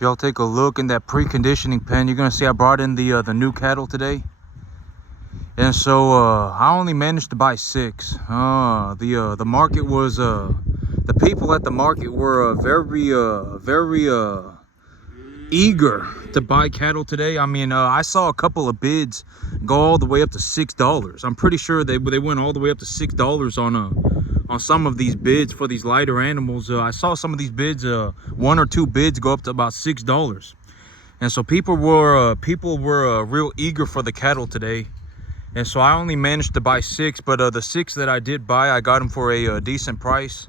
Y'all take a look in that preconditioning pen. You're gonna see I brought in the new cattle today, and so I only managed to buy 6. The market was the people at the market were very eager to buy cattle today. I mean, I saw a couple of bids go all the way up to $6. I'm pretty sure they went all the way up to $6 on some of these bids for these lighter animals. I saw some of these bids, 1 or 2 bids go up to about $6, and so people were real eager for the cattle today. And so I only managed to buy 6, but the 6 that I did buy, I got them for a decent price.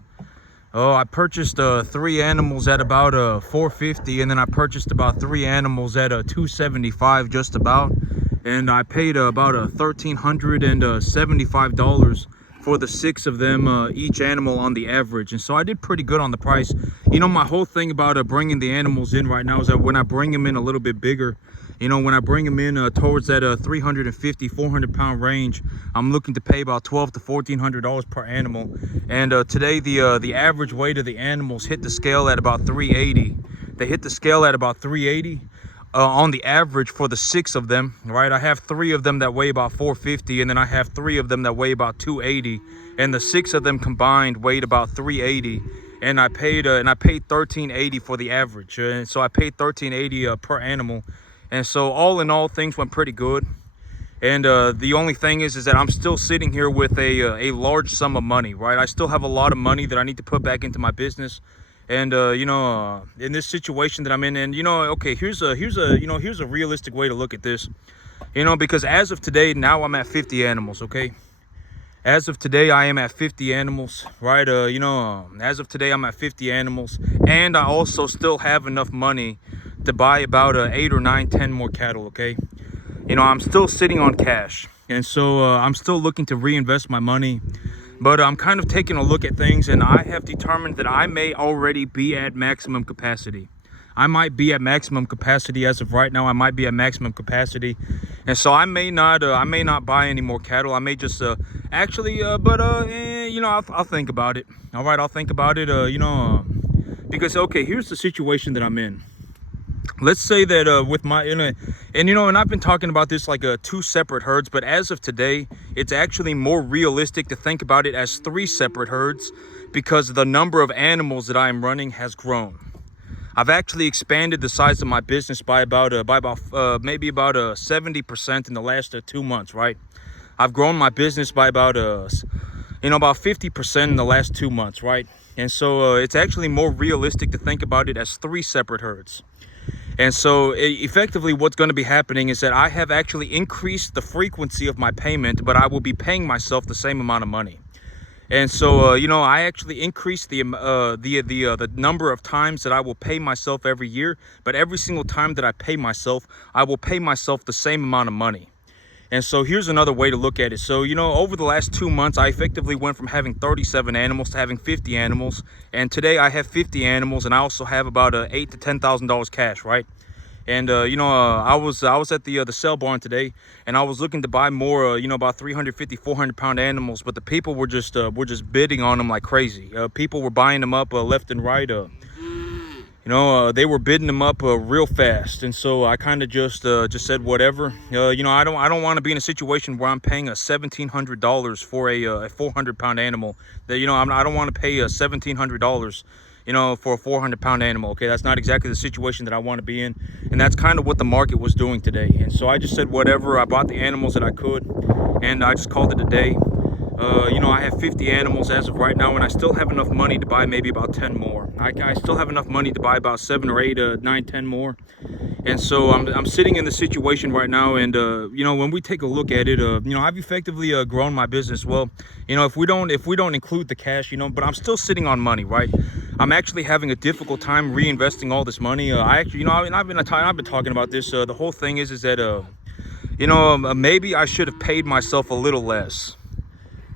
Oh, I purchased 3 animals at about $450, and then I purchased about 3 animals at $275 just about, and I paid about $1,375 for the 6 of them, each animal on the average. And so I did pretty good on the price. You know, my whole thing about bringing the animals in right now is that when I bring them in a little bit bigger, you know, when I bring them in towards that 350, 400 pound range, I'm looking to pay about $1,200 to $1,400 per animal. And today the average weight of the animals hit the scale at about 380. They hit the scale at about 380 on the average for the 6 of them, right? I have 3 of them that weigh about 450, and then I have 3 of them that weigh about 280, and the 6 of them combined weighed about 380. And I paid $1,380 for the average, and so I paid $1,380 per animal. And so all in all, things went pretty good. And the only thing is that I'm still sitting here with a large sum of money, right? I still have a lot of money that I need to put back into my business. And you know, in this situation that I'm in, and you know, okay, here's a realistic way to look at this. You know, because as of today, now I'm at 50 animals, okay? As of today, I am at 50 animals, right? You know, as of today, I'm at 50 animals, and I also still have enough money to buy about 8 or 9, 10 more cattle, okay? You know, I'm still sitting on cash, and so I'm still looking to reinvest my money. But I'm kind of taking a look at things, and I have determined that I may already be at maximum capacity. I might be at maximum capacity as of right now. I might be at maximum capacity, and so I may not buy any more cattle. I may just you know, I'll think about it. All right, I'll think about it. You know, because okay, here's the situation that I'm in. Let's say that with my and you know, and I've been talking about this like 2 separate herds, but as of today, it's actually more realistic to think about it as 3 separate herds, because the number of animals that I am running has grown. I've actually expanded the size of my business by about maybe about 70% in the last 2 months, right? I've grown my business by about you know, about 50% in the last 2 months, right? And so it's actually more realistic to think about it as 3 separate herds. And so effectively what's going to be happening is that I have actually increased the frequency of my payment, but I will be paying myself the same amount of money. And so, you know, I actually increased the number of times that I will pay myself every year, but every single time that I pay myself, I will pay myself the same amount of money. And so here's another way to look at it. So, you know, over the last 2 months, I effectively went from having 37 animals to having 50 animals. And today I have 50 animals, and I also have about $8,000 to $10,000 cash, right? And, you know, I was at the sale barn today, and I was looking to buy more, you know, about 350, 400 pound animals. But the people were just bidding on them like crazy. People were buying them up left and right. You know, they were bidding them up real fast, and so I kind of just said whatever. You know, I don't want to be in a situation where I'm paying $1,700 for a 400 pound animal. That, you know, I don't want to pay $1,700, you know, for a 400 pound animal. Okay, that's not exactly the situation that I want to be in, and that's kind of what the market was doing today. And so I just said whatever. I bought the animals that I could, and I just called it a day. You know, I have 50 animals as of right now, and I still have enough money to buy maybe about 10 more. I still have enough money to buy about 7 or 8, 9, 10 more. And so I'm sitting in the situation right now, and you know, when we take a look at it, you know, I've effectively grown my business. Well, you know, if we don't include the cash, you know, but I'm still sitting on money, right? I'm actually having a difficult time reinvesting all this money. I actually, you know, I've been talking about this. The whole thing is that you know, maybe I should have paid myself a little less.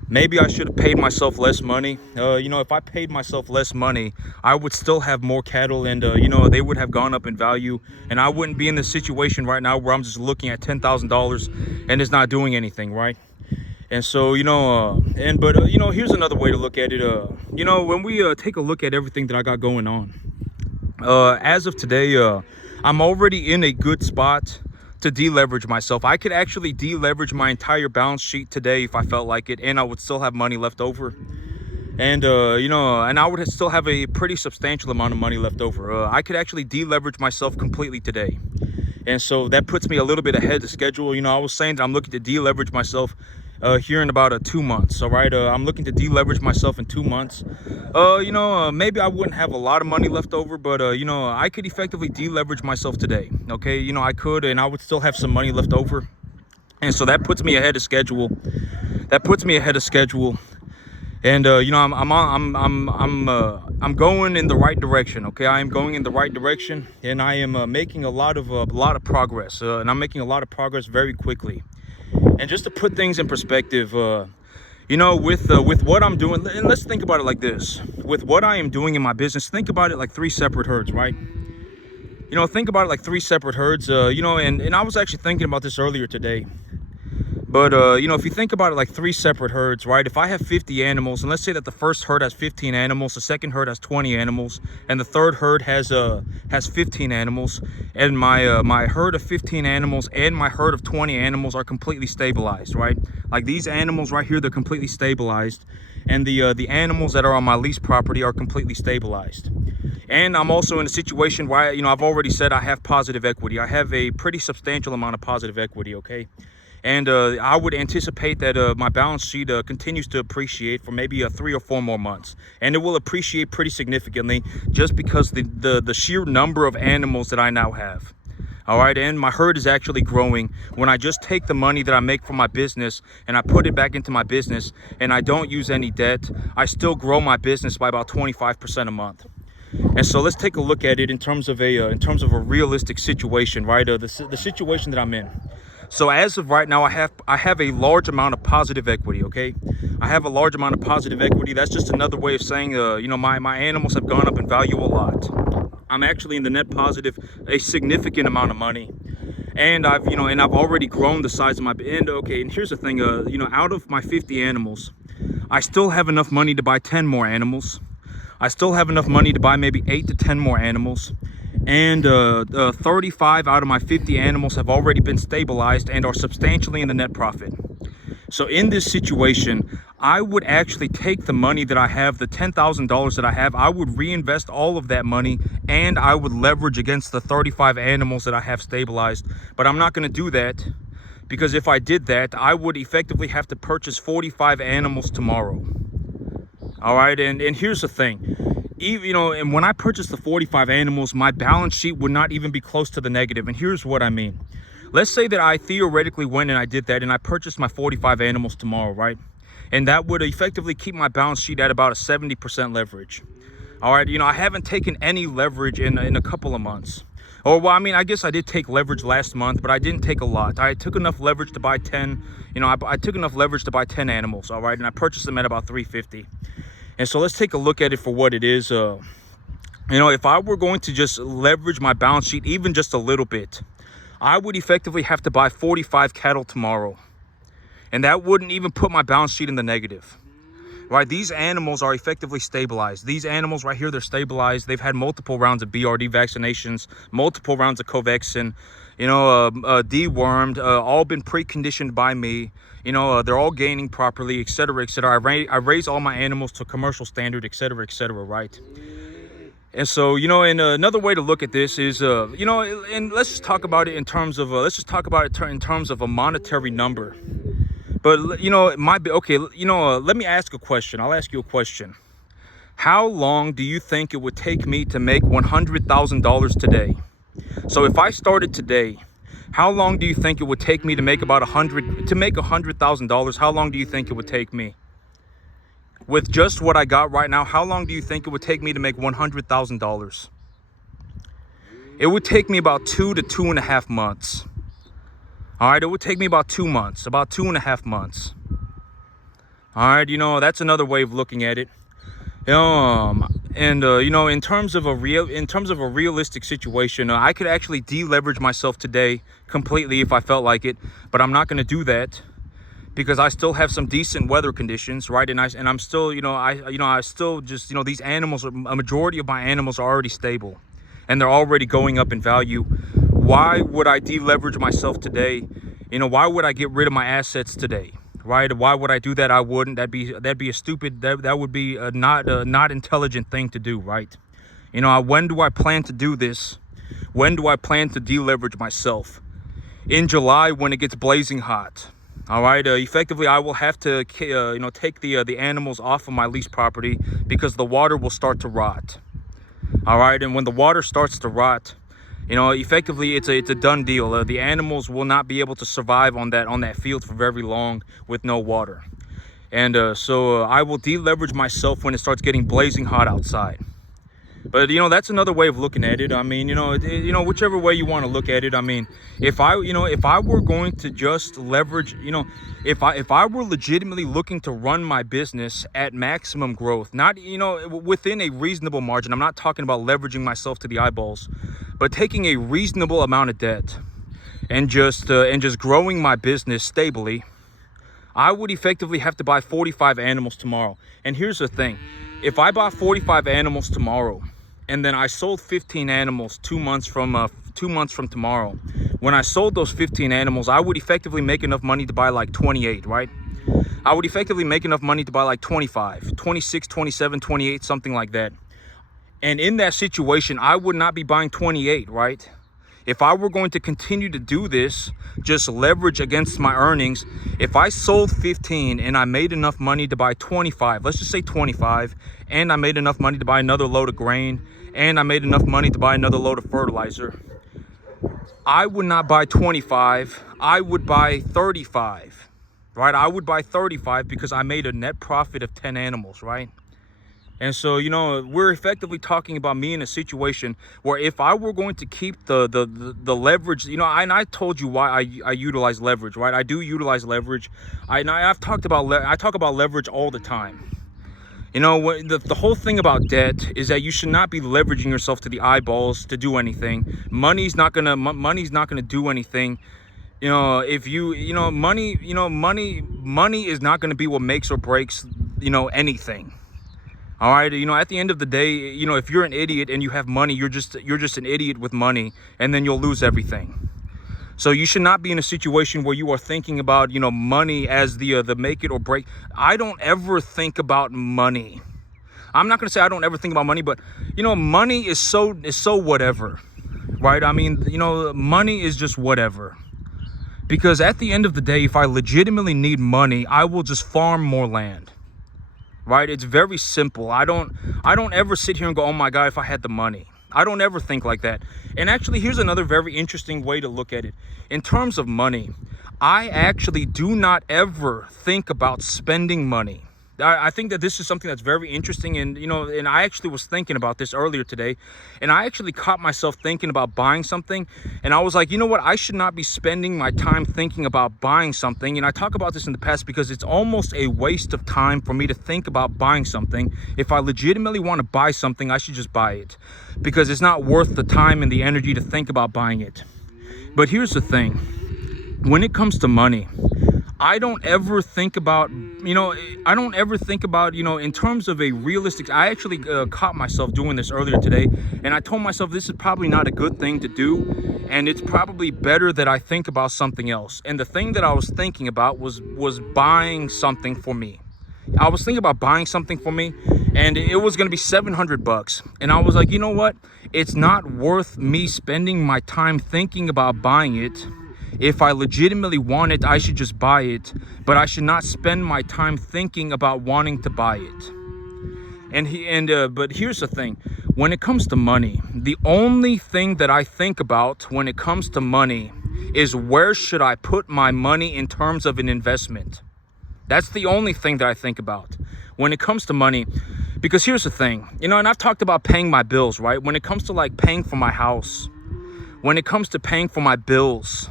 Maybe I should have paid myself less money. You know, if I paid myself less money, I would still have more cattle, and you know, they would have gone up in value, and I wouldn't be in the situation right now where I'm just looking at $10,000 and it's not doing anything, right? And so, you know, you know, here's another way to look at it. You know, when we take a look at everything that I got going on, as of today, I'm already in a good spot to deleverage myself. I could actually deleverage my entire balance sheet today if I felt like it, and I would still have money left over. And and I would still have a pretty substantial amount of money left over. I could actually deleverage myself completely today, and so that puts me a little bit ahead of schedule. I was saying that I'm looking to deleverage myself here in about 2 months. All right, I'm looking to deleverage myself in 2 months. Maybe I wouldn't have a lot of money left over, but I could effectively deleverage myself today. Okay, I could, and I would still have some money left over, and so that puts me ahead of schedule. And I'm going in the right direction. Okay, I am going in the right direction, and I am making a lot of progress. And I'm making a lot of progress very quickly. And just to put things in perspective, with what I'm doing, and let's think about it like this: with what I am doing in my business, think about it like 3 separate herds, right? Think about it like 3 separate herds. And I was actually thinking about this earlier today. But, if you think about it like 3 separate herds, right? If I have 50 animals, and let's say that the first herd has 15 animals, the second herd has 20 animals, and the third herd has 15 animals, and my herd of 15 animals and my herd of 20 animals are completely stabilized, right? Like these animals right here, they're completely stabilized, and the animals that are on my lease property are completely stabilized. And I'm also in a situation where, I've already said I have positive equity. I have a pretty substantial amount of positive equity, okay? And I would anticipate that my balance sheet continues to appreciate for maybe 3 or 4 more months. And it will appreciate pretty significantly just because the sheer number of animals that I now have. All right, and my herd is actually growing. When I just take the money that I make from my business and I put it back into my business and I don't use any debt, I still grow my business by about 25% a month. And so let's take a look at it in terms of a realistic situation, right? The situation that I'm in. So as of right now, I have a large amount of positive equity, okay? I have a large amount of positive equity. That's just another way of saying, my animals have gone up in value a lot. I'm actually in the net positive a significant amount of money. And I've already grown the size of my, and here's the thing, out of my 50 animals, I still have enough money to buy 10 more animals. I still have enough money to buy maybe 8 to 10 more animals. And 35 out of my 50 animals have already been stabilized and are substantially in the net profit. So in this situation, I would actually take the money that I have, the $10,000 that I have, I would reinvest all of that money, and I would leverage against the 35 animals that I have stabilized. But I'm not going to do that, because if I did that, I would effectively have to purchase 45 animals tomorrow. All right, and here's the thing. And when I purchased the 45 animals, my balance sheet would not even be close to the negative. And here's what I mean. Let's say that I theoretically went and I did that and I purchased my 45 animals tomorrow, right? And that would effectively keep my balance sheet at about a 70% leverage. All right, I haven't taken any leverage in a couple of months. Or, well, I guess I did take leverage last month, but I didn't take a lot. I took enough leverage to buy 10, I took enough leverage to buy 10 animals, all right? And I purchased them at about $350. And so let's take a look at it for what it is. If I were going to just leverage my balance sheet even just a little bit, I would effectively have to buy 45 cattle tomorrow. And that wouldn't even put my balance sheet in the negative. Right? These animals are effectively stabilized. These animals right here, they're stabilized. They've had multiple rounds of BRD vaccinations, multiple rounds of Covaxin, dewormed, all been preconditioned by me. They're all gaining properly, et cetera, et cetera. I raise all my animals to commercial standard, et cetera, right? And so, and another way to look at this is, and let's just talk about it in terms of, in terms of a monetary number. But, it might be, okay, let me ask a question. I'll ask you a question. How long do you think it would take me to make $100,000 today? So if I started today, how long do you think it would take me to make about $100,000? How long do you think it would take me? With just what I got right now, how long do you think it would take me to make $100,000? It would take me about 2 to 2.5 months. All right, it would take me about 2 months, about 2.5 months. All right, that's another way of looking at it. In terms of a realistic situation, I could actually deleverage myself today completely if I felt like it, but I'm not going to do that because I still have some decent weather conditions, right? And I'm still, I still just, these animals, a majority of my animals are already stable. and they're already going up in value. Why would I deleverage myself today? Why would I get rid of my assets today? Right? Why would I do that? I wouldn't. That'd be a stupid. That would be a not intelligent thing to do. Right? When do I plan to do this? When do I plan to deleverage myself? In July, when it gets blazing hot. All right. Effectively, I will have to take the animals off of my lease property because the water will start to rot. All right. And when the water starts to rot, effectively it's a done deal. The animals will not be able to survive on that field for very long with no water. And so I will deleverage myself when it starts getting blazing hot outside. But that's another way of looking at it. I mean, whichever way you want to look at it. I mean, if I were going to just leverage, if I were legitimately looking to run my business at maximum growth, not within a reasonable margin. I'm not talking about leveraging myself to the eyeballs, but taking a reasonable amount of debt and just growing my business stably, I would effectively have to buy 45 animals tomorrow. And here's the thing. If I bought 45 animals tomorrow and then I sold 15 animals 2 months from tomorrow, when I sold those 15 animals, I would effectively make enough money to buy like 28, right? I would effectively make enough money to buy like 25, 26, 27, 28, something like that. And in that situation, I would not be buying 28, right? If I were going to continue to do this, just leverage against my earnings, if I sold 15 and I made enough money to buy 25, let's just say 25, and I made enough money to buy another load of grain, and I made enough money to buy another load of fertilizer, I would not buy 25, I would buy 35, right? I would buy 35 because I made a net profit of 10 animals, right? And so, we're effectively talking about me in a situation where if I were going to keep the leverage, and I told you why I utilize leverage, right? I do utilize leverage. I talk about leverage all the time. The whole thing about debt is that you should not be leveraging yourself to the eyeballs to do anything. Money's not gonna do anything. Money is not gonna be what makes or breaks, anything. All right. At the end of the day, if you're an idiot and you have money, you're just an idiot with money, and then you'll lose everything. So you should not be in a situation where you are thinking about, money as the make it or break. I don't ever think about money. I'm not going to say I don't ever think about money, but, money is so whatever, right? I mean, money is just whatever. Because at the end of the day, if I legitimately need money, I will just farm more land. Right? It's very simple. I don't ever sit here and go, oh my God, if I had the money. I don't ever think like that. And actually, here's another very interesting way to look at it. In terms of money, I actually do not ever think about spending money. I think that this is something that's very interesting. And, and I actually was thinking about this earlier today, and I actually caught myself thinking about buying something. And I was like, you know what? I should not be spending my time thinking about buying something. And I talk about this in the past because it's almost a waste of time for me to think about buying something. If I legitimately want to buy something, I should just buy it because it's not worth the time and the energy to think about buying it. But here's the thing. When it comes to money, I don't ever think about, in terms of a realistic, I actually caught myself doing this earlier today, and I told myself this is probably not a good thing to do, and it's probably better that I think about something else. And the thing that I was thinking about was buying something for me. I was thinking about buying something for me, and it was going to be $700. And I was like, you know what? It's not worth me spending my time thinking about buying it. If I legitimately want it, I should just buy it, but I should not spend my time thinking about wanting to buy it. But here's the thing. When it comes to money, the only thing that I think about when it comes to money is where should I put my money in terms of an investment. That's the only thing that I think about when it comes to money. Because here's the thing, and I've talked about paying my bills, right? When it comes to like paying for my house, when it comes to paying for my bills,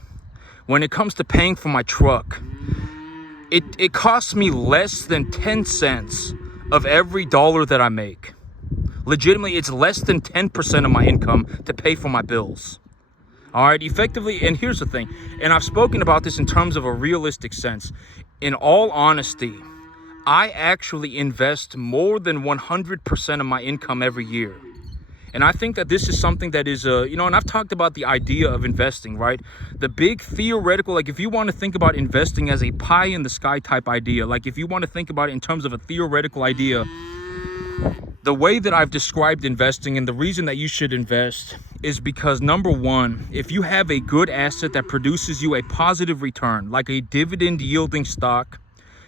when it comes to paying for my truck, it costs me less than 10 cents of every dollar that I make. Legitimately, it's less than 10% of my income to pay for my bills. All right, effectively, and here's the thing, and I've spoken about this in terms of a realistic sense. In all honesty, I actually invest more than 100% of my income every year. And I think that this is something that is, and I've talked about the idea of investing, right? The big theoretical, like if you want to think about investing as a pie in the sky type idea, like if you want to think about it in terms of a theoretical idea, the way that I've described investing and the reason that you should invest is because, number one, if you have a good asset that produces you a positive return, like a dividend yielding stock,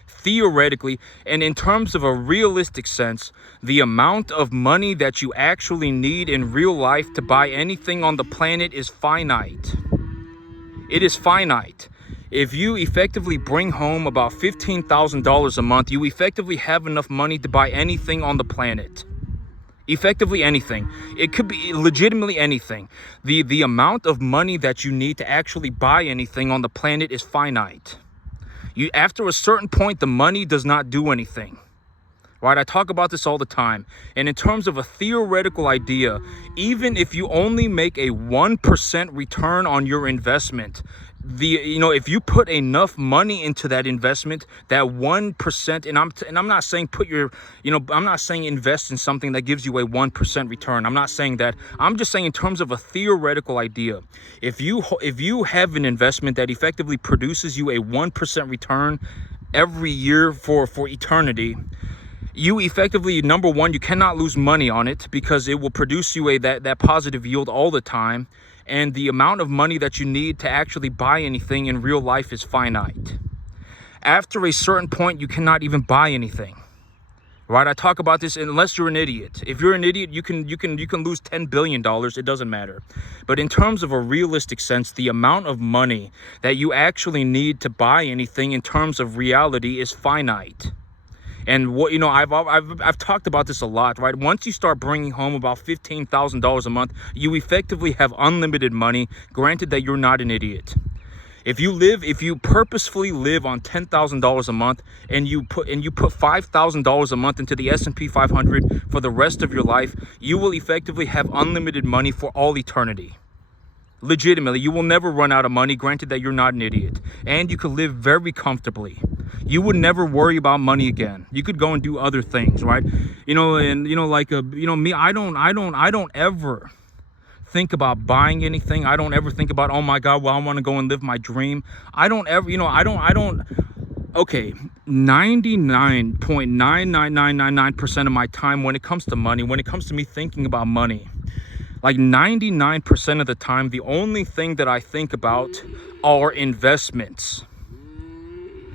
theoretically, and in terms of a realistic sense, the amount of money that you actually need in real life to buy anything on the planet is finite. It is finite. If you effectively bring home about $15,000 a month, you effectively have enough money to buy anything on the planet. Effectively anything. It could be legitimately anything. The amount of money that you need to actually buy anything on the planet is finite. After a certain point, the money does not do anything. Right? I talk about this all the time. And in terms of a theoretical idea, even if you only make a 1% return on your investment, if you put enough money into that investment, that 1%, and I'm not saying I'm not saying invest in something that gives you a 1% return. I'm not saying that. I'm just saying in terms of a theoretical idea, if you have an investment that effectively produces you a 1% return every year for eternity, you effectively, number one, you cannot lose money on it because it will produce you that positive yield all the time. And the amount of money that you need to actually buy anything in real life is finite. After a certain point, you cannot even buy anything. Right? I talk about this unless you're an idiot. If you're an idiot, you can lose $10 billion. It doesn't matter. But in terms of a realistic sense, the amount of money that you actually need to buy anything in terms of reality is finite. And what I've talked about this a lot, right? Once you start bringing home about $15,000 a month, you effectively have unlimited money. Granted that you're not an idiot. If you purposefully live on $10,000 a month and you put $5,000 a month into the S&P 500 for the rest of your life, you will effectively have unlimited money for all eternity. Legitimately, you will never run out of money. Granted that you're not an idiot, and you could live very comfortably. You would never worry about money again. You could go and do other things, right? Me, I don't ever think about buying anything. I don't ever think about, oh my God, well, I want to go and live my dream. I don't ever, okay, 99.99999% of my time when it comes to money, when it comes to me thinking about money, like 99% of the time, the only thing that I think about are investments.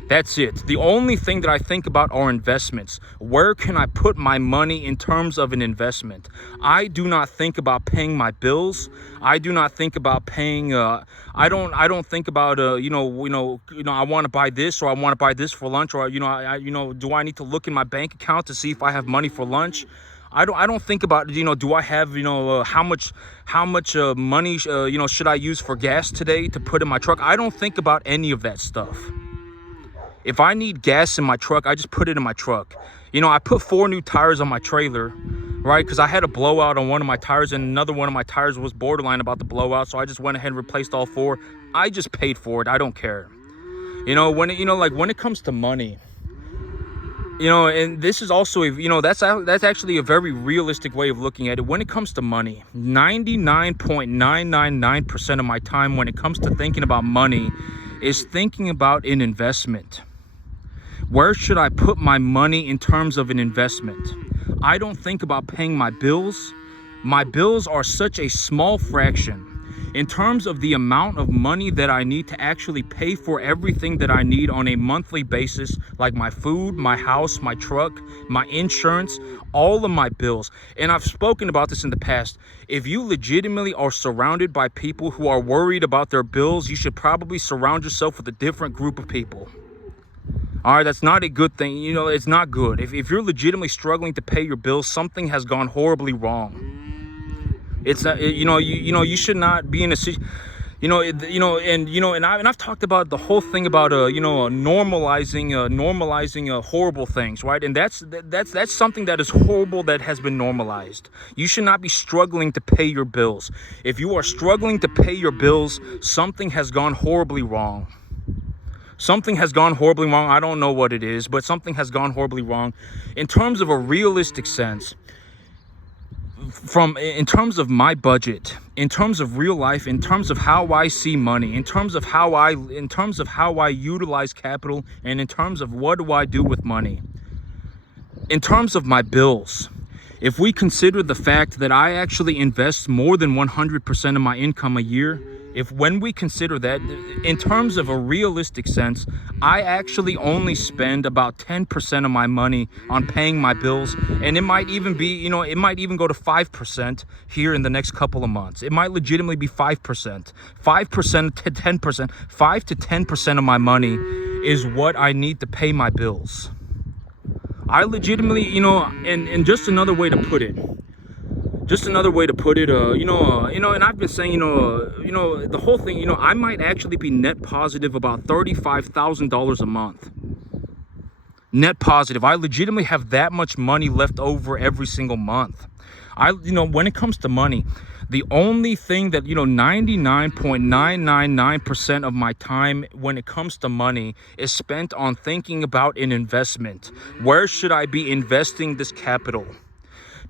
That's it. The only thing that I think about are investments. Where can I put my money in terms of an investment? I do not think about paying my bills. I do not think about paying. I don't think about I want to buy this, or I want to buy this for lunch, or do I need to look in my bank account to see if I have money for lunch? I don't think about, do I have, how much money, should I use for gas today to put in my truck? I don't think about any of that stuff. If I need gas in my truck, I just put it in my truck. I put 4 new tires on my trailer, right? Because I had a blowout on one of my tires, and another one of my tires was borderline about the blowout. So I just went ahead and replaced all 4. I just paid for it. I don't care. When it comes to money, and this is also, that's actually a very realistic way of looking at it. When it comes to money, 99.999% of my time when it comes to thinking about money is thinking about an investment. Where should I put my money in terms of an investment? I don't think about paying my bills. My bills are such a small fraction in terms of the amount of money that I need to actually pay for everything that I need on a monthly basis, like my food, my house, my truck, my insurance, all of my bills. And I've spoken about this in the past. If you legitimately are surrounded by people who are worried about their bills, you should probably surround yourself with a different group of people. All right, that's not a good thing. It's not good. If you're legitimately struggling to pay your bills, something has gone horribly wrong. It's not, you should not be in a situation, and I've talked about the whole thing about normalizing horrible things, right? And that's something that is horrible that has been normalized. You should not be struggling to pay your bills. If you are struggling to pay your bills, something has gone horribly wrong. Something has gone horribly wrong. I don't know what it is, but something has gone horribly wrong. In terms of a realistic sense, in terms of my budget, in terms of real life, in terms of how I see money, in terms of how I utilize capital, and in terms of what do I do with money, in terms of my bills. If we consider the fact that I actually invest more than 100% of my income a year, when we consider that, in terms of a realistic sense, I actually only spend about 10% of my money on paying my bills. And it might even be, it might even go to 5% here in the next couple of months. It might legitimately be 5%, 5% to 10%, 5 to 10% of my money is what I need to pay my bills. I legitimately, and just another way to put it, and I've been saying, the whole thing, I might actually be net positive about $35,000 a month. Net positive. I legitimately have that much money left over every single month. When it comes to money, the only thing that, 99.999% of my time when it comes to money is spent on thinking about an investment. Where should I be investing this capital?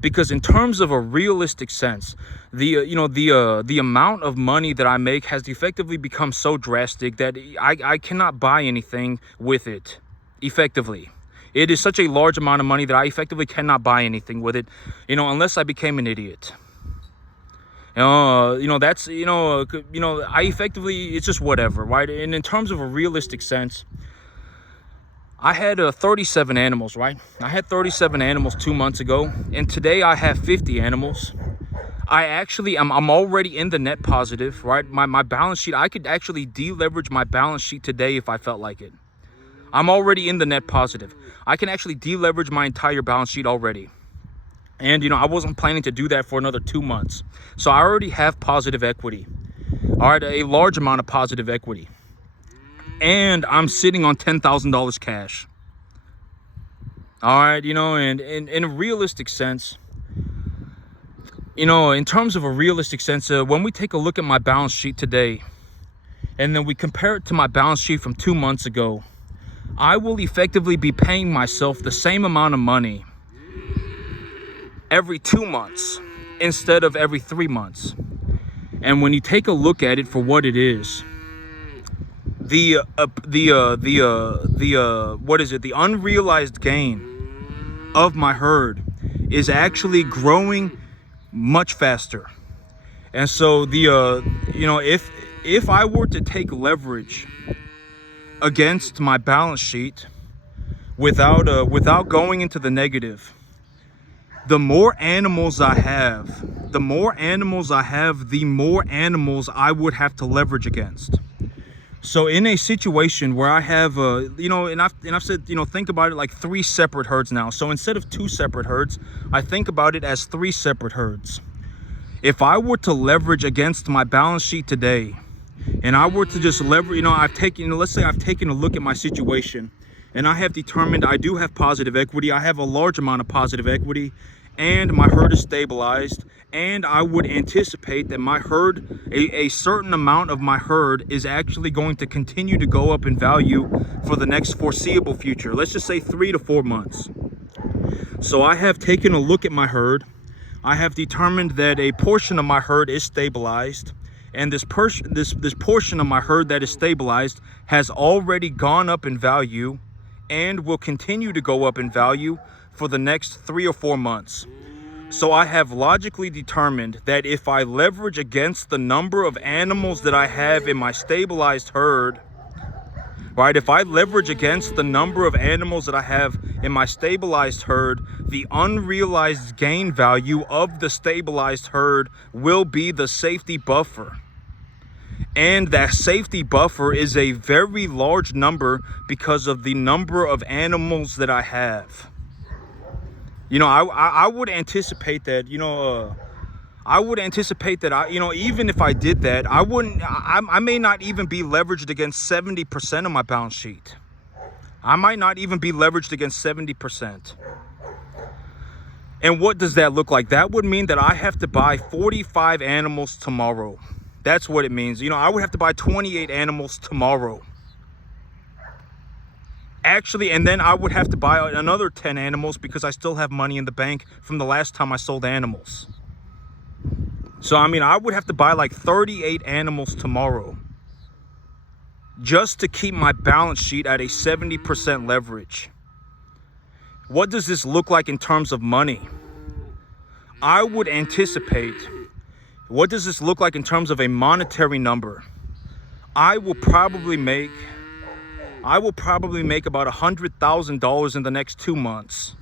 Because in terms of a realistic sense, the amount of money that I make has effectively become so drastic that I cannot buy anything with it effectively. It is such a large amount of money that I effectively cannot buy anything with it, unless I became an idiot. I effectively, it's just whatever, right? And in terms of a realistic sense, I had 37 animals, right? I had 37 animals 2 months ago, and today I have 50 animals. I'm already in the net positive, right? My balance sheet, I could actually deleverage my balance sheet today if I felt like it. I'm already in the net positive. I can actually deleverage my entire balance sheet already. And, I wasn't planning to do that for another 2 months. So I already have positive equity. All right, a large amount of positive equity. And I'm sitting on $10,000 cash. All right, and in a realistic sense, in terms of a realistic sense, when we take a look at my balance sheet today, and then we compare it to my balance sheet from 2 months ago, I will effectively be paying myself the same amount of money every 2 months instead of every 3 months. And when you take a look at it for what it is, the unrealized gain of my herd is actually growing much faster. And so if I were to take leverage against my balance sheet without going into the negative, the more animals I have, the more animals I would have to leverage against. So in a situation where I have, and I've said, think about it like 3 separate herds now. So instead of 2 separate herds, I think about it as 3 separate herds. If I were to leverage against my balance sheet today, and I were to just leverage, let's say I've taken a look at my situation, and I have determined I do have positive equity. I have a large amount of positive equity, and my herd is stabilized. And I would anticipate that my herd, a certain amount of my herd is actually going to continue to go up in value for the next foreseeable future. Let's just say 3 to 4 months. So I have taken a look at my herd. I have determined that a portion of my herd is stabilized. And this portion of my herd that is stabilized has already gone up in value and will continue to go up in value for the next 3 or 4 months. So I have logically determined that if I leverage against the number of animals that I have in my stabilized herd, right? If I leverage against the number of animals that I have in my stabilized herd, the unrealized gain value of the stabilized herd will be the safety buffer. And that safety buffer is a very large number because of the number of animals that I have. I would anticipate that, even if I did that, I may not even be leveraged against 70% of my balance sheet. I might not even be leveraged against 70%. And what does that look like? That would mean that I have to buy 45 animals tomorrow. That's what it means. I would have to buy 28 animals tomorrow. Actually, and then I would have to buy another 10 animals because I still have money in the bank from the last time I sold animals. So, I mean, I would have to buy like 38 animals tomorrow just to keep my balance sheet at a 70% leverage. What does this look like in terms of money? I would anticipate, what does this look like in terms of a monetary number? I will probably make about $100,000 in the next 2 months.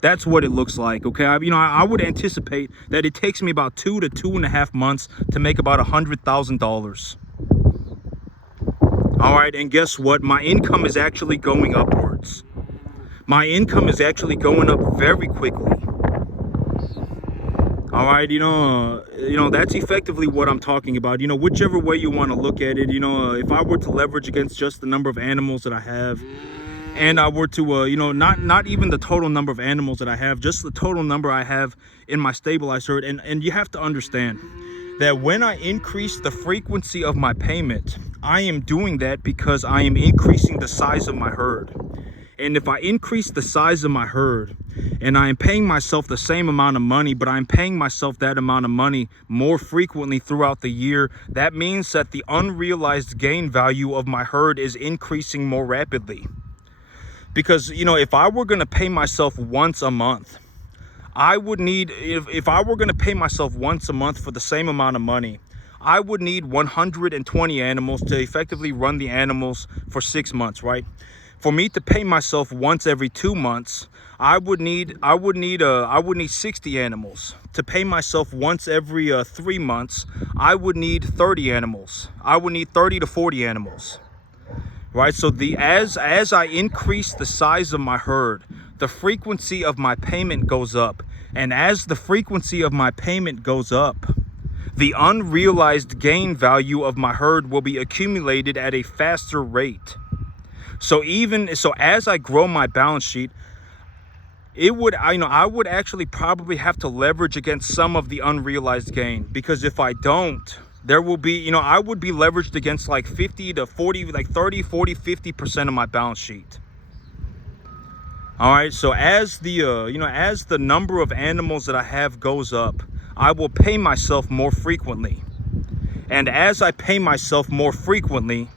That's what it looks like, okay? I would anticipate that it takes me about 2 to 2.5 months to make about $100,000. All right, and guess what? My income is actually going upwards. My income is actually going up very quickly. All right, that's effectively what I'm talking about. Whichever way you want to look at it, if I were to leverage against just the number of animals that I have, and I were to, not even the total number of animals that I have, just the total number I have in my stabilized herd. And you have to understand that when I increase the frequency of my payment, I am doing that because I am increasing the size of my herd. And if I increase the size of my herd and I am paying myself the same amount of money, but I'm paying myself that amount of money more frequently throughout the year, that means that the unrealized gain value of my herd is increasing more rapidly. Because, if I were going to pay myself once a month, I would need, if I were going to pay myself once a month for the same amount of money, I would need 120 animals to effectively run the animals for 6 months, right? For me to pay myself once every 2 months, I would need 60 animals. To pay myself once every 3 months, I would need 30 animals. I would need 30 to 40 animals. Right, so as I increase the size of my herd, the frequency of my payment goes up. And as the frequency of my payment goes up, the unrealized gain value of my herd will be accumulated at a faster rate. So as I grow my balance sheet, I would actually probably have to leverage against some of the unrealized gain, because if I don't, there will be, I would be leveraged against like 50 to 40, like 30, 40, 50% of my balance sheet. All right. So as the number of animals that I have goes up, I will pay myself more frequently. And as I pay myself more frequently,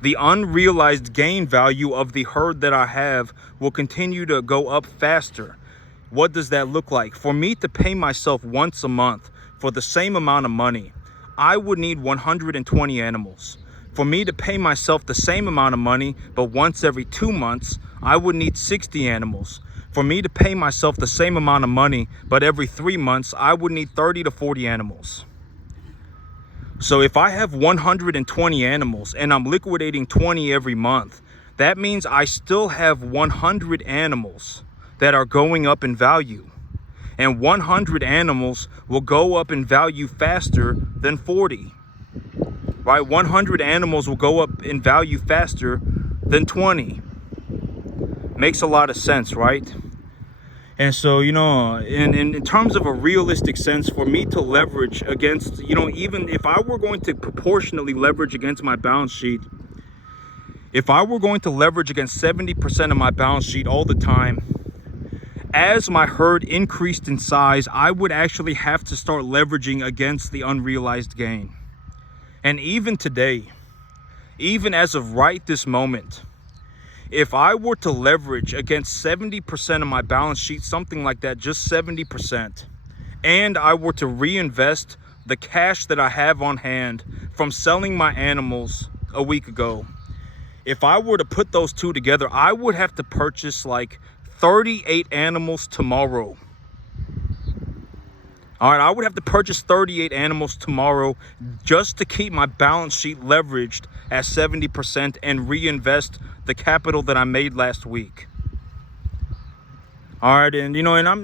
the unrealized gain value of the herd that I have will continue to go up faster. What does that look like? For me to pay myself once a month for the same amount of money, I would need 120 animals. For me to pay myself the same amount of money, but once every 2 months, I would need 60 animals. For me to pay myself the same amount of money, but every 3 months, I would need 30 to 40 animals. So if I have 120 animals and I'm liquidating 20 every month, that means I still have 100 animals that are going up in value. And 100 animals will go up in value faster than 40. Right? 100 animals will go up in value faster than 20. Makes a lot of sense, right? And so, in terms of a realistic sense, for me to leverage against, even if I were going to proportionally leverage against my balance sheet, if I were going to leverage against 70% of my balance sheet all the time, as my herd increased in size, I would actually have to start leveraging against the unrealized gain. And even today, even as of right this moment, if I were to leverage against 70% of my balance sheet, something like that, just 70%, and I were to reinvest the cash that I have on hand from selling my animals a week ago, if I were to put those two together, I would have to purchase like 38 animals tomorrow. All right, I would have to purchase 38 animals tomorrow just to keep my balance sheet leveraged at 70% and reinvest the capital that I made last week. All right, and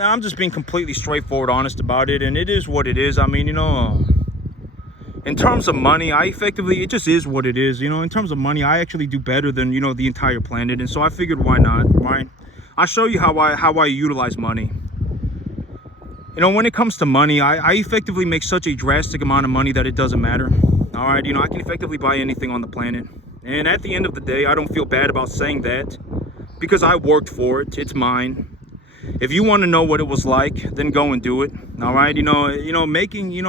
I'm just being completely straightforward, honest about it, and it is what it is. I mean, in terms of money, it just is what it is. In terms of money, I actually do better than the entire planet, and so I figured, why not, right? I'll show you how I utilize money. When it comes to money, I effectively make such a drastic amount of money that it doesn't matter. All right, I can effectively buy anything on the planet. And at the end of the day, I don't feel bad about saying that because I worked for it. It's mine. If you want to know what it was like, then go and do it. All right, making,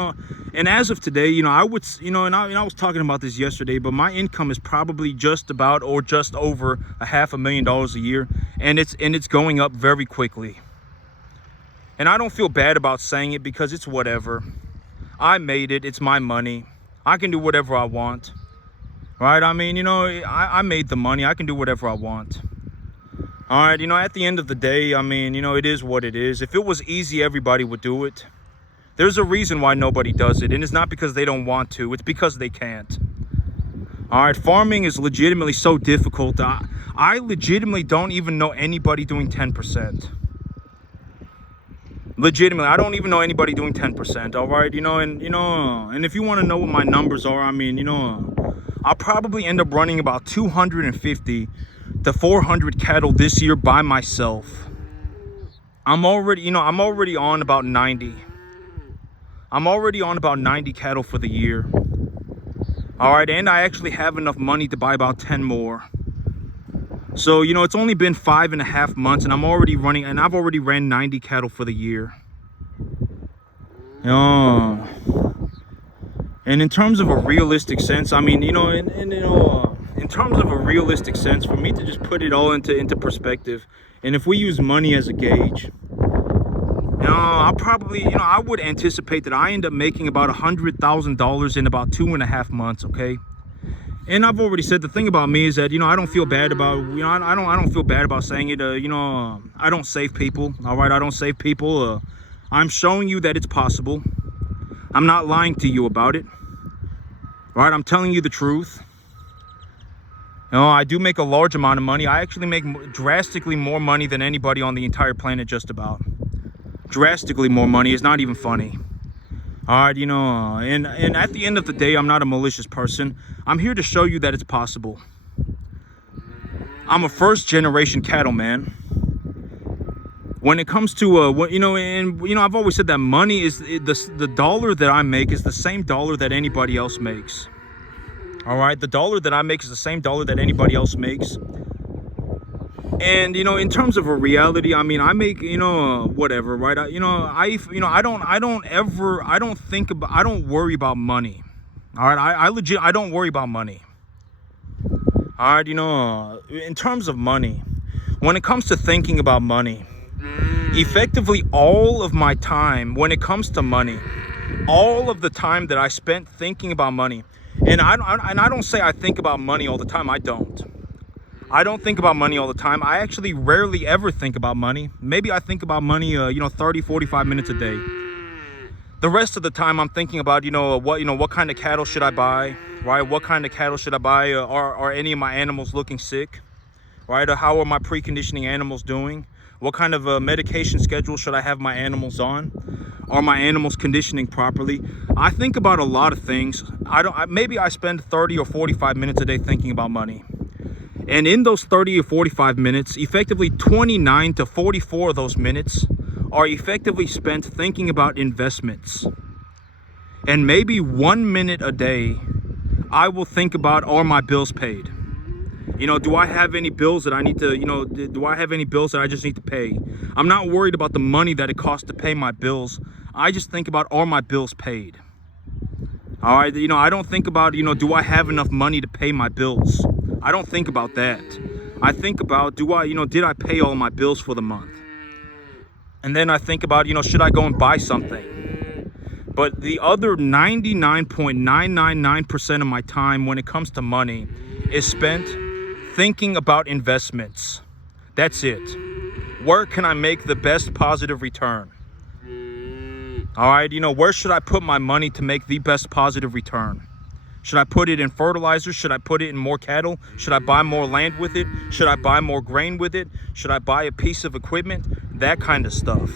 and as of today, I would, and I was talking about this yesterday, but my income is probably just about or just over $500,000 a year, and it's going up very quickly. And I don't feel bad about saying it because it's whatever. I made it. It's my money. I can do whatever I want. Right? I mean, I made the money. I can do whatever I want. All right, at the end of the day, I mean, it is what it is. If it was easy, everybody would do it. There's a reason why nobody does it, and it's not because they don't want to. It's because they can't. All right, farming is legitimately so difficult. I legitimately don't even know anybody doing 10%. Legitimately, I don't even know anybody doing 10%. All right, and if you want to know what my numbers are, I mean, I'll probably end up running about 250 to 400 cattle this year by myself. I'm already on about 90. I'm already on about 90 cattle for the year. All right, and I actually have enough money to buy about 10 more. So, it's only been 5.5 months, and I've already ran 90 cattle for the year. And in terms of a realistic sense, I mean, in terms of a realistic sense, for me to just put it all into perspective, and if we use money as a gauge, I'll probably, I would anticipate that I end up making about $100,000 in about 2.5 months, okay? And I've already said the thing about me is that, I don't feel bad about, I don't feel bad about saying it. I don't save people. All right, I don't save people. I'm showing you that it's possible. I'm not lying to you about it. All right, I'm telling you the truth. I do make a large amount of money. I actually make drastically more money than anybody on the entire planet, just about. Drastically more money. It's not even funny. All right, and at the end of the day, I'm not a malicious person. I'm here to show you that it's possible. I'm a first-generation cattleman. When it comes to I've always said that money is the dollar that I make is the same dollar that anybody else makes. All right, the dollar that I make is the same dollar that anybody else makes. And in terms of a reality, I mean, I make whatever, right? I don't worry about money. All right, I don't worry about money. All right, in terms of money, when it comes to thinking about money, effectively all of my time when it comes to money, all of the time that I spent thinking about money, and I don't say I think about money all the time. I don't think about money all the time. I actually rarely ever think about money. Maybe I think about money 30, 45 minutes a day. The rest of the time I'm thinking about what kind of cattle should I buy, right? What kind of cattle should I buy? Are any of my animals looking sick, right? Or how are my preconditioning animals doing? What kind of medication schedule should I have my animals on? Are my animals conditioning properly? I think about a lot of things. Maybe I spend 30 or 45 minutes a day thinking about money. And in those 30 or 45 minutes, effectively 29 to 44 of those minutes are effectively spent thinking about investments. And maybe 1 minute a day, I will think about, are my bills paid? Do I have any bills that I need to, do I have any bills that I just need to pay? I'm not worried about the money that it costs to pay my bills. I just think about, are my bills paid? All right, I don't think about, do I have enough money to pay my bills? I don't think about that. I think about, did I pay all my bills for the month? And then I think about, should I go and buy something? But the other 99.999% of my time when it comes to money is spent thinking about investments. That's it. Where can I make the best positive return? All right, where should I put my money to make the best positive return? Should I put it in fertilizer? Should I put it in more cattle? Should I buy more land with it? Should I buy more grain with it? Should I buy a piece of equipment? That kind of stuff.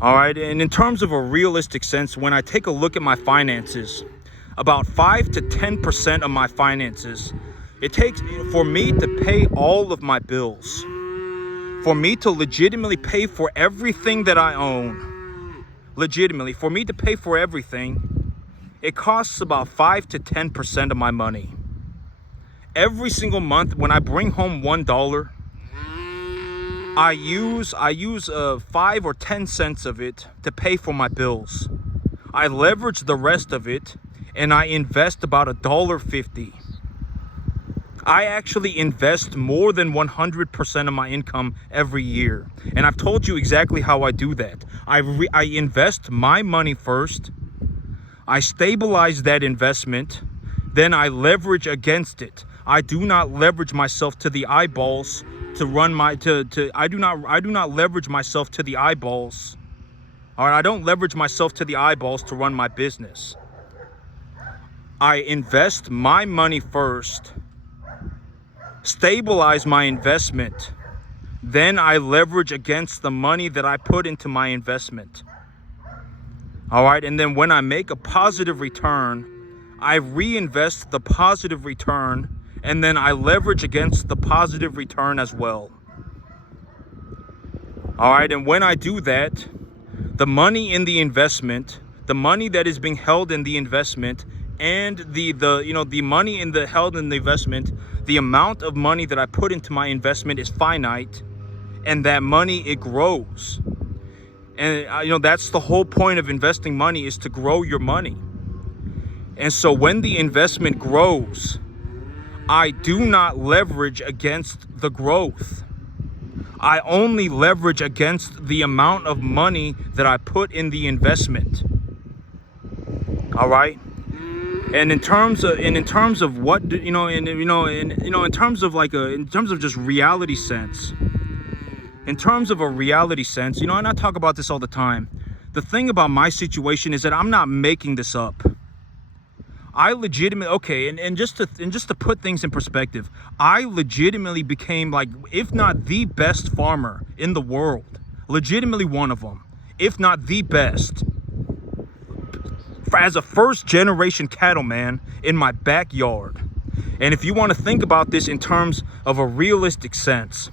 All right, and in terms of a realistic sense, when I take a look at my finances, about 5 to 10% of my finances, it takes for me to pay all of my bills, for me to legitimately pay for everything that I own, legitimately, for me to pay for everything, it costs about 5 to 10% of my money. Every single month when I bring home $1, I use 5 or 10 cents of it to pay for my bills. I leverage the rest of it, and I invest about $1.50. I actually invest more than 100% of my income every year. And I've told you exactly how I do that. I invest my money first. I stabilize that investment. Then I leverage against it. I do not leverage myself to the eyeballs to run my I do not leverage myself to the eyeballs. All right, I don't leverage myself to the eyeballs to run my business. I invest my money first, stabilize my investment, then I leverage against the money that I put into my investment. All right, and then when I make a positive return, I reinvest the positive return, and then I leverage against the positive return as well. All right, and when I do that, the money in the investment, the money that is being held in the investment, and the money held in the investment, the amount of money that I put into my investment is finite, and that money, it grows. And that's the whole point of investing money, is to grow your money. And so when the investment grows, I do not leverage against the growth. I only leverage against the amount of money that I put in the investment. All right. And in terms of what in terms of just reality sense, in terms of a reality sense, and I talk about this all the time. The thing about my situation is that I'm not making this up. I legitimately, and just to put things in perspective, I legitimately became, like, if not the best farmer in the world, legitimately one of them, if not the best, as a first generation cattleman in my backyard. And if you want to think about this in terms of a realistic sense,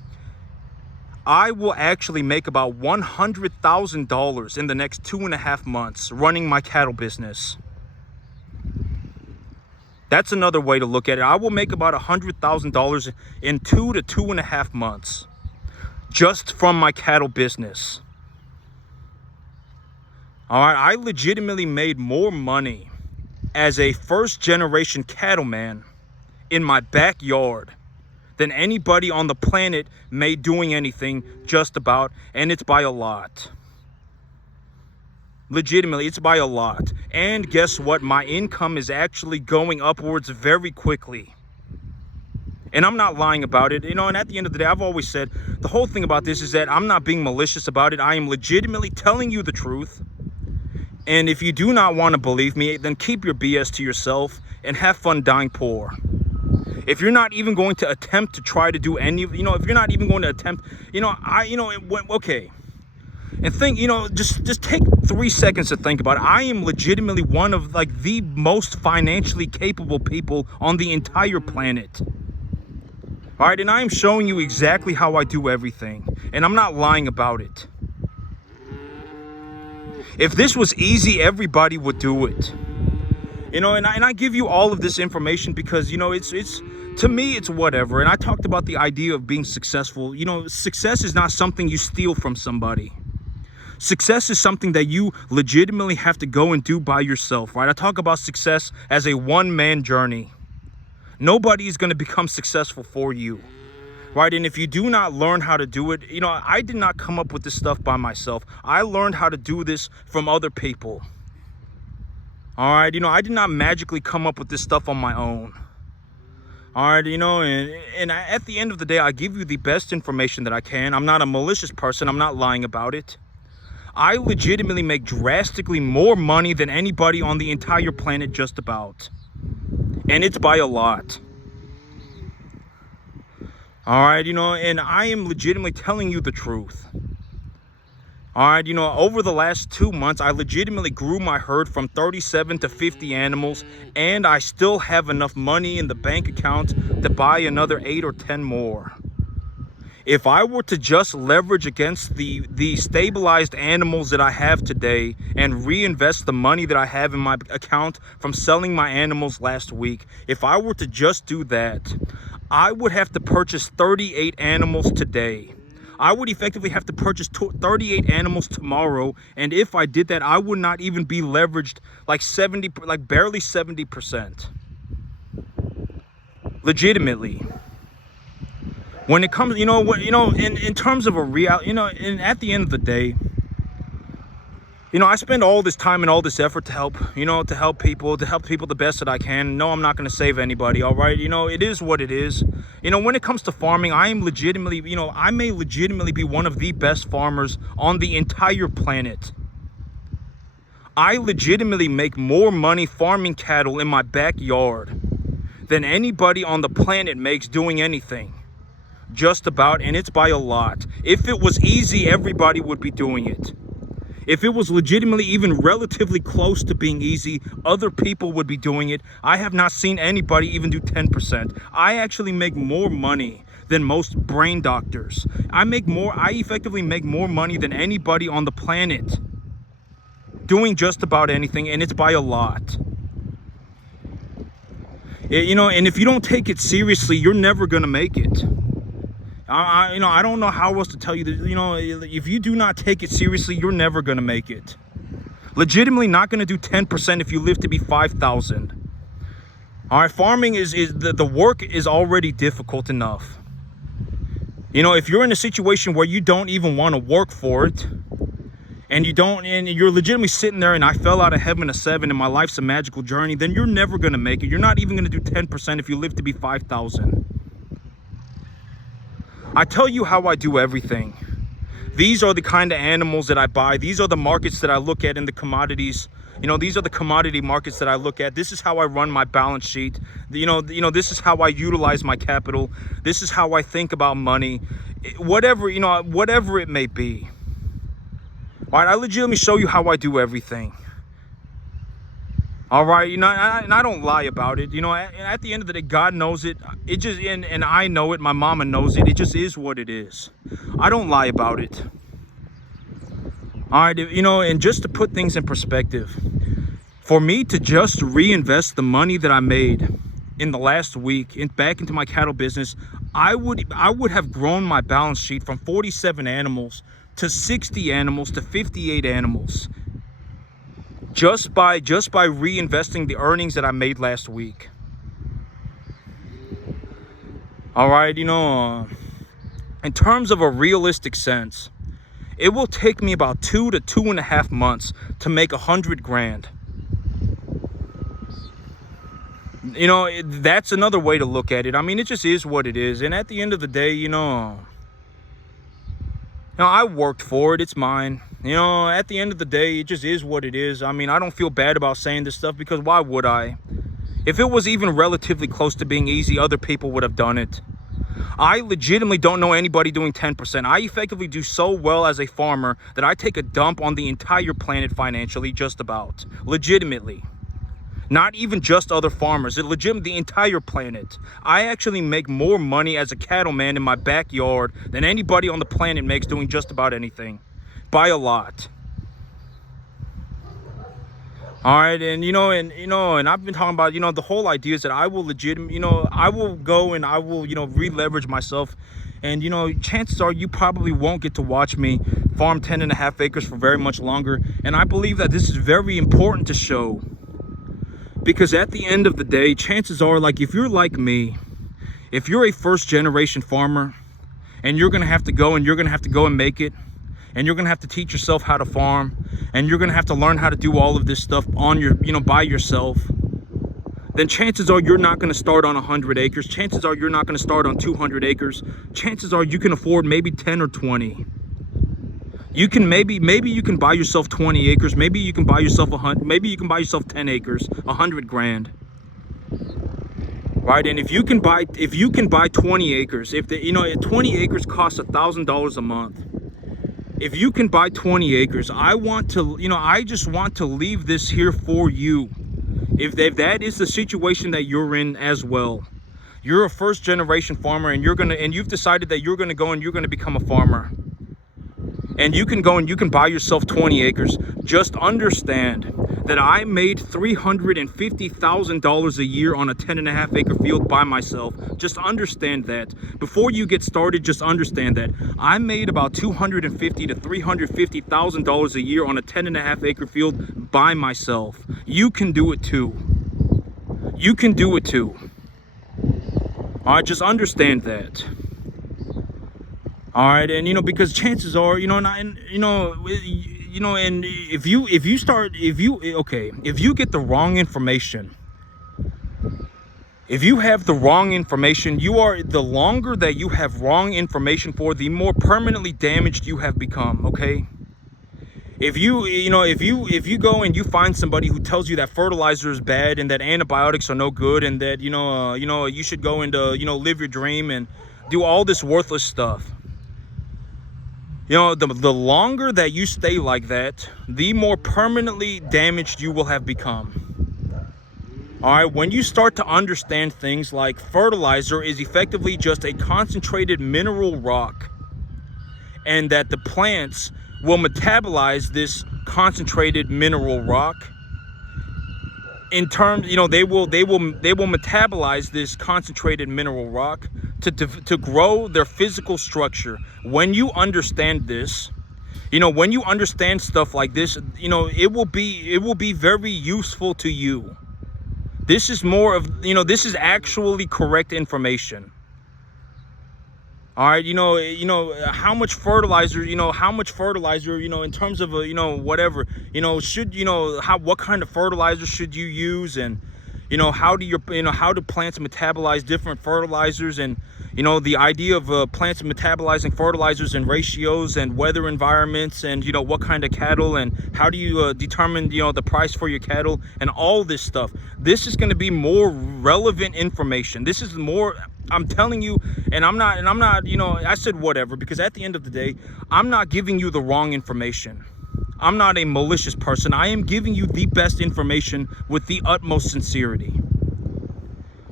I will actually make about $100,000 in the next 2.5 months running my cattle business. That's another way to look at it. I will make about $100,000 in 2 to 2.5 months just from my cattle business. All right, I legitimately made more money as a first generation cattleman in my backyard than anybody on the planet made doing anything, just about, and it's by a lot. Legitimately, it's by a lot. And guess what? My income is actually going upwards very quickly. And I'm not lying about it. And at the end of the day, I've always said the whole thing about this is that I'm not being malicious about it. I am legitimately telling you the truth. And if you do not want to believe me, then keep your BS to yourself and have fun dying poor. If you're not even going to attempt to try to do any, if you're not even going to attempt, okay. And think, just take 3 seconds to think about it. I am legitimately one of, like, the most financially capable people on the entire planet. All right, and I am showing you exactly how I do everything, and I'm not lying about it. If this was easy, everybody would do it. And I give you all of this information because, it's to me, it's whatever. And I talked about the idea of being successful. Success is not something you steal from somebody. Success is something that you legitimately have to go and do by yourself, right? I talk about success as a one-man journey. Nobody is going to become successful for you, right? And if you do not learn how to do it, I did not come up with this stuff by myself. I learned how to do this from other people. All right, I did not magically come up with this stuff on my own. All right, and at the end of the day, I give you the best information that I can. I'm not a malicious person. I'm not lying about it. I legitimately make drastically more money than anybody on the entire planet, just about. And it's by a lot. All right, and I am legitimately telling you the truth. All right, over the last 2 months, I legitimately grew my herd from 37 to 50 animals, and I still have enough money in the bank account to buy another 8 or 10 more. If I were to just leverage against the stabilized animals that I have today and reinvest the money that I have in my account from selling my animals last week, if I were to just do that, I would have to purchase 38 animals today. I would effectively have to purchase 38 animals tomorrow, and if I did that, I would not even be leveraged like barely 70%. Legitimately. When it comes, in terms of a real, and at the end of the day, I spend all this time and all this effort to help people the best that I can. No, I'm not going to save anybody, all right? It is what it is. When it comes to farming, I may legitimately be one of the best farmers on the entire planet. I legitimately make more money farming cattle in my backyard than anybody on the planet makes doing anything. Just about, and it's by a lot. If it was easy, everybody would be doing it. If it was legitimately even relatively close to being easy, other people would be doing it. I have not seen anybody even do 10%. I actually make more money than most brain doctors. I effectively make more money than anybody on the planet doing just about anything, and it's by a lot. And if you don't take it seriously, you're never going to make it. I don't know how else to tell you that, if you do not take it seriously, you're never going to make it. Legitimately not going to do 10% if you live to be 5,000. All right, farming the work is already difficult enough. If you're in a situation where you don't even want to work for it, and you're legitimately sitting there and I fell out of heaven a 7 and my life's a magical journey, then you're never going to make it. You're not even going to do 10% if you live to be 5,000. I tell you how I do everything. These are the kind of animals that I buy. These are the markets that I look at in the commodities. These are the commodity markets that I look at. This is how I run my balance sheet. This is how I utilize my capital. This is how I think about money. Whatever it may be. All right, I legitimately show you how I do everything. All right, and I don't lie about it. At the end of the day, God knows it. It just, and I know it. My mama knows it. It just is what it is. I don't lie about it. All right, and just to put things in perspective, for me to just reinvest the money that I made in the last week back into my cattle business, I would have grown my balance sheet from 47 animals to 60 animals to 58 animals. Just by reinvesting the earnings that I made last week. All right, in terms of a realistic sense, it will take me about 2 to 2.5 months to make $100,000. That's another way to look at it. It just is what it is. And at the end of the day, I worked for it. It's mine. At the end of the day, it just is what it is. I don't feel bad about saying this stuff because why would I? If it was even relatively close to being easy, other people would have done it. I legitimately don't know anybody doing 10%. I effectively do so well as a farmer that I take a dump on the entire planet financially, just about. Legitimately. Not even just other farmers. The entire planet. I actually make more money as a cattleman in my backyard than anybody on the planet makes doing just about anything. By a lot. All right, and I've been talking about, the whole idea is that I will I will go and I will, re-leverage myself. And, chances are you probably won't get to watch me farm 10.5 acres for very much longer. And I believe that this is very important to show. Because at the end of the day, chances are, like, if you're like me, if you're a first generation farmer and you're going to have to go and make it, and you're going to have to teach yourself how to farm, and you're going to have to learn how to do all of this stuff on your, by yourself, then chances are you're not going to start on 100 acres. Chances are you're not going to start on 200 acres. Chances are you can afford maybe 10 or 20. You can maybe you can buy yourself 20 acres. Maybe you can buy yourself 100. Maybe you can buy yourself 10 acres, $100,000. Right, and if you can buy 20 acres, if 20 acres costs $1,000 a month. If you can buy 20 acres, I just want to leave this here for you. If that is the situation that you're in as well, you're a first generation farmer and you've decided that you're gonna go and you're gonna become a farmer. And you can go and you can buy yourself 20 acres. Just understand that I made $350,000 a year on a 10.5 acre field by myself. Just understand that. Before you get started, just understand that. I made about $250,000 to $350,000 a year on a 10.5 acre field by myself. You can do it too. You can do it too. All right, just understand that. All right, and because chances are, and if you get the wrong information, if you have the wrong information, the longer that you have wrong information for, the more permanently damaged you have become. Okay. If you go and you find somebody who tells you that fertilizer is bad and that antibiotics are no good and that you should go and live your dream and do all this worthless stuff, the longer that you stay like that, the more permanently damaged you will have become. All right, when you start to understand things like fertilizer is effectively just a concentrated mineral rock, and that the plants will metabolize this concentrated mineral rock in terms, they will metabolize this concentrated mineral rock to grow their physical structure. When you understand this, when you understand stuff like this, it will be very useful to you. This is more of, this is actually correct information. All right, how much fertilizer, in terms of whatever, what kind of fertilizer should you use, and how do plants metabolize different fertilizers, and the idea of plants metabolizing fertilizers and ratios and weather environments, and what kind of cattle, and how do you determine the price for your cattle, and all this stuff. This is going to be more relevant information. This is more, I'm telling you, and I'm not, I said whatever, because at the end of the day, I'm not giving you the wrong information. I'm not a malicious person. I am giving you the best information with the utmost sincerity.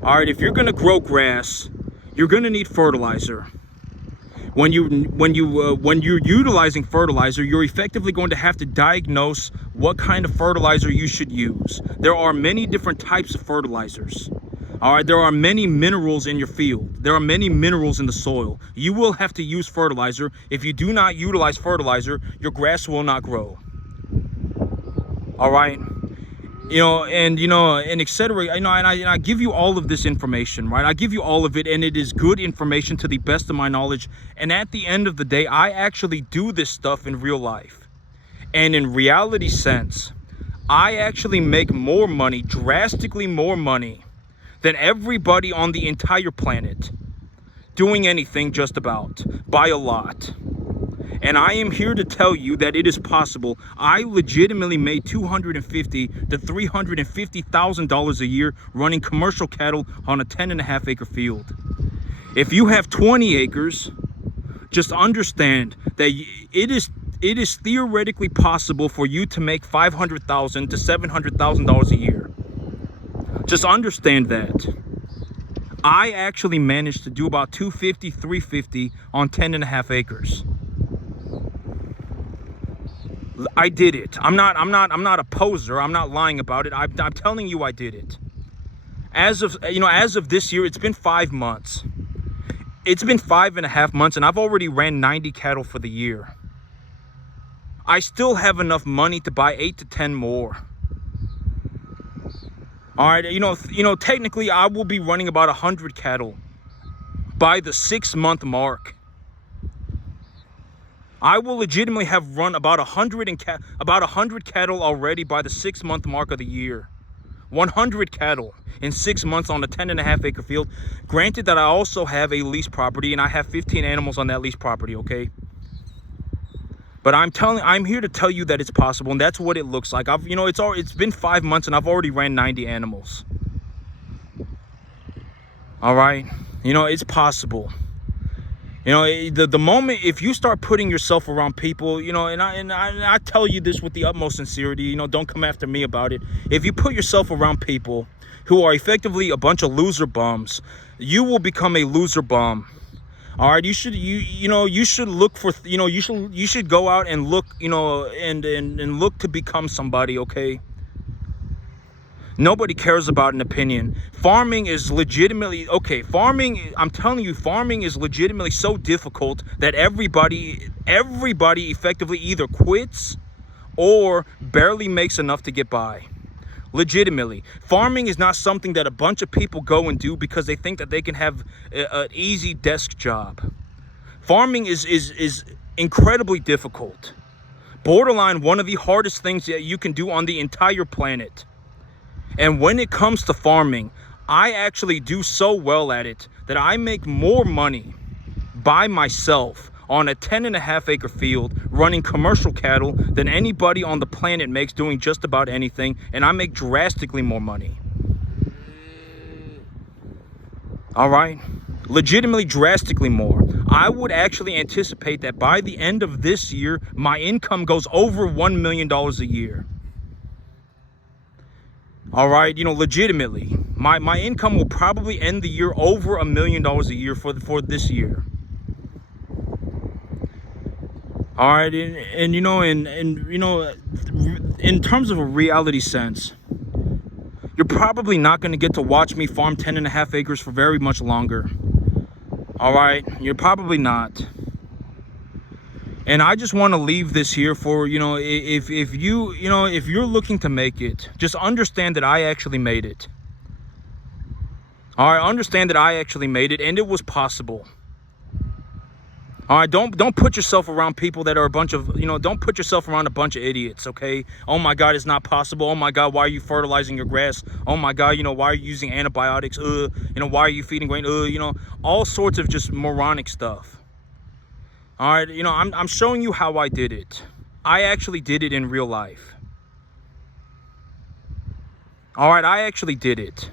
All right, if you're going to grow grass, you're going to need fertilizer. When you're utilizing fertilizer, you're effectively going to have to diagnose what kind of fertilizer you should use. There are many different types of fertilizers. All right, there are many minerals in your field. There are many minerals in the soil. You will have to use fertilizer. If you do not utilize fertilizer, your grass will not grow. All right, and etc. And I give you all of this information, right? I give you all of it, and it is good information to the best of my knowledge. And at the end of the day, I actually do this stuff in real life, and in reality sense, I actually make more money, drastically more money, than everybody on the entire planet doing anything, just about, by a lot. And I am here to tell you that it is possible. I legitimately made $250,000 to $350,000 a year running commercial cattle on a 10.5 acre field. If you have 20 acres, just understand that it is theoretically possible for you to make $500,000 to $700,000 a year. Just understand that. I actually managed to do about $250,000, $350,000 on 10.5 acres. I did it. I'm not a poser. I'm not lying about it. I'm telling you I did it. As of this year, it's been 5 months. It's been 5.5 months, and I've already ran 90 cattle for the year. I still have enough money to buy 8 to 10 more. All right, technically I will be running about 100 cattle by the 6-month mark. I will legitimately have run about 100 cattle already by the 6-month mark of the year. 100 cattle in 6 months on a 10.5 acre field. Granted that I also have a lease property, and I have 15 animals on that lease property, okay? But I'm here to tell you that it's possible, and that's what it looks like. It's been 5 months, and I've already ran 90 animals. All right, it's possible. The moment, if you start putting yourself around people, and I tell you this with the utmost sincerity, don't come after me about it. If you put yourself around people who are effectively a bunch of loser bums, you will become a loser bum. All right, you should look for, you should go out and look, and look to become somebody, okay? Nobody cares about an opinion. Farming is legitimately, okay, farming, I'm telling you, farming is legitimately so difficult that everybody effectively either quits or barely makes enough to get by. Legitimately, farming is not something that a bunch of people go and do because they think that they can have an easy desk job. Farming is incredibly difficult. Borderline one of the hardest things that you can do on the entire planet. And when it comes to farming, I actually do so well at it that I make more money by myself on a 10.5 acre field running commercial cattle than anybody on the planet makes doing just about anything, and I make drastically more money. All right, legitimately drastically more. I would actually anticipate that by the end of this year, my income goes over $1 million a year. All right, legitimately, my income will probably end the year over $1 million a year for this year. All right, and in terms of a reality sense, you're probably not going to get to watch me farm 10.5 acres for very much longer. All right, you're probably not. And I just want to leave this here for, if you're looking to make it, just understand that I actually made it. All right, understand that I actually made it, and it was possible. All right, don't put yourself around people that are a bunch of, don't put yourself around a bunch of idiots, okay? Oh my God, it's not possible. Oh my God, why are you fertilizing your grass? Oh my God, why are you using antibiotics? Why are you feeding grain? All sorts of just moronic stuff. All right, I'm showing you how I did it. I actually did it in real life. All right, I actually did it.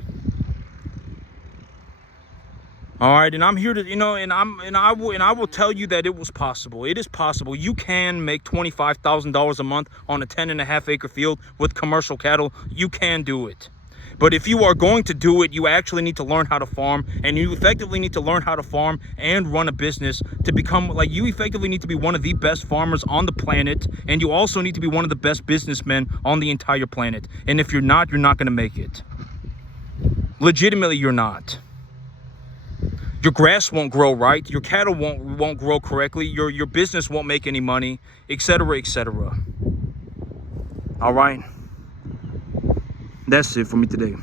All right, and I'm here to, I will tell you that it was possible. It is possible. You can make $25,000 a month on a 10.5 acre field with commercial cattle. You can do it. But if you are going to do it, you actually need to learn how to farm, and you effectively need to learn how to farm and run a business to become, you effectively need to be one of the best farmers on the planet, and you also need to be one of the best businessmen on the entire planet. And if you're not going to make it. Legitimately, you're not. Your grass won't grow right. Your cattle won't grow correctly. Your business won't make any money, etc., etc. All right. That's it for me today.